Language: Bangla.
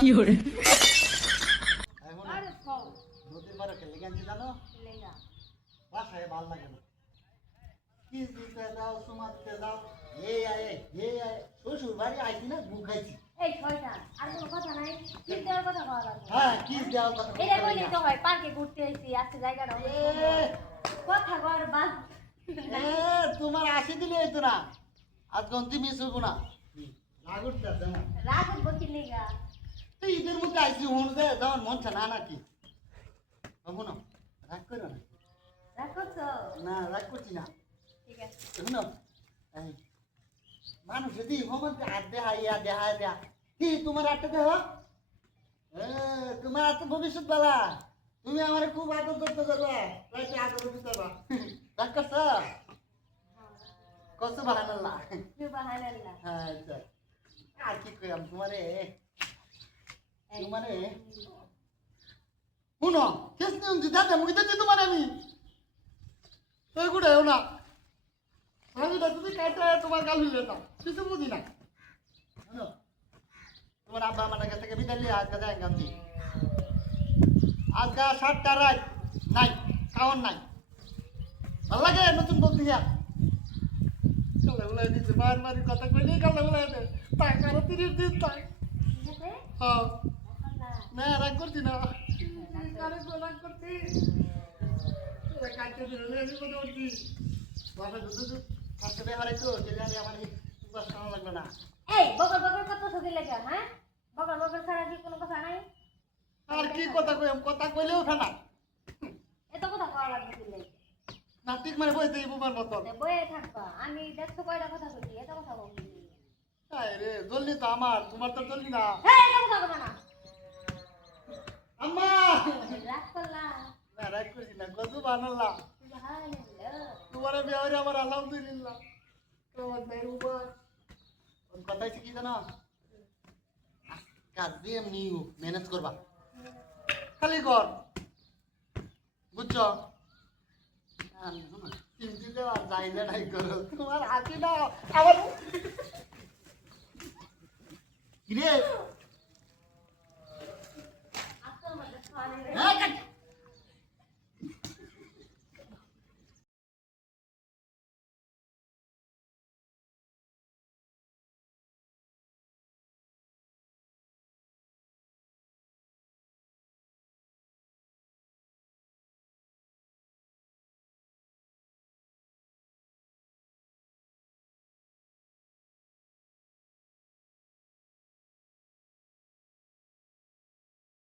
কি হরে আরে খাও নদীর মারে খেলে গেছি জানো লেগা বাসায় ভালো লাগে না কি দিতে দাও সুমা দিতে দাও এই আয় শ্বশুর বাড়ি আইছি না গু খাইছি এই শয়তান আর কোনো কথা নাই কি দেওয়ার কথা বলা লাগবে হ্যাঁ কি দেওয়ার কথা এটা কইলে তো হয় পার্কে ঘুরতে আইছি আজকে জায়গাটা অনেক সুন্দর। কথা কর বাস তোমার আসি দিলে হইতো না আজ গন্তি মিস হইব না রাগ উঠতে আছে না রাগ উঠবো কি লেগা তুই ঈদের মধ্যে আইসি হুন দে যেমন মন না নাকি শুনো রাগ করো না রাগ করছো না রাগ করছি না ঠিক আছে শুনো এই মানুষ যদি ভ্রমণ হাত দেহা ইয়া দেহা দেয়া কি তোমার হাতটা দেহ তোমার হাতে ভবিষ্যৎ বেলা তুমি আমার খুব আদর করতে পারবা রাইতে আদর দিতে পারবা রাগ করছো কত বাহানাল্লাহ সুবহানাল্লাহ হ্যাঁ আচ্ছা আর কি কইলাম তোমারে শুনো শেষ নিয়ম দিদা মুখে দিচ্ছি তোমার আমি ওই গুড়াও না আমি না তুমি কাটা তোমার গাল হইলে না কিছু বুঝি না শুনো তোমার আব্বা আমার কাছ থেকে বিদায় নিয়ে আজকে যায় গান্ধী আজকে 7টা রাত নাই খাওয়ার নাই ভাল লাগে নতুন বলতে যা কালে বলাই দিচ্ছে বারবারই কথা কইলে কালে বলাই দে তাই কারো 30 দিন তাই ঠিক আছে হ্যাঁ এখন না না রাগ করছি না কারে রাগ করছি কাটতে দিলে আমি কথা বলছি বাবা দুধ কাটতে হারাইতো সেখানে আমার বাস খাওয়া লাগলো না এই বকর বকর কত সকি লাগে হ্যাঁ বকর বকর ছাড়া কি কোনো কথা নাই আর কি কথা কই কথা কইলেও থানা এত কথা কওয়া লাগবে কি লাগে নাটিক মানে বইতে বুমার মতন বয়ে থাকবা আমি দেখছো কয়টা কথা কইছি এত কথা বলছি আয় রে জলদি তো আমার তোমার তো জলদি না হ্যাঁ এত কথা বলবা না আম্মা রাগ করলা না রাগ করছি না কত বানাল্লা সুবহানাল্লাহ তোমার বিয়ে আমার আলহামদুলিল্লাহ তোমার নাই উবার কথা হচ্ছে কি জানো কাজ দিয়ে এমনি ম্যানেজ করবা খালি কর বুঝছো চিন্তি দেওয়া যাই না নাই করো তোমার হাসি না আবার কিরে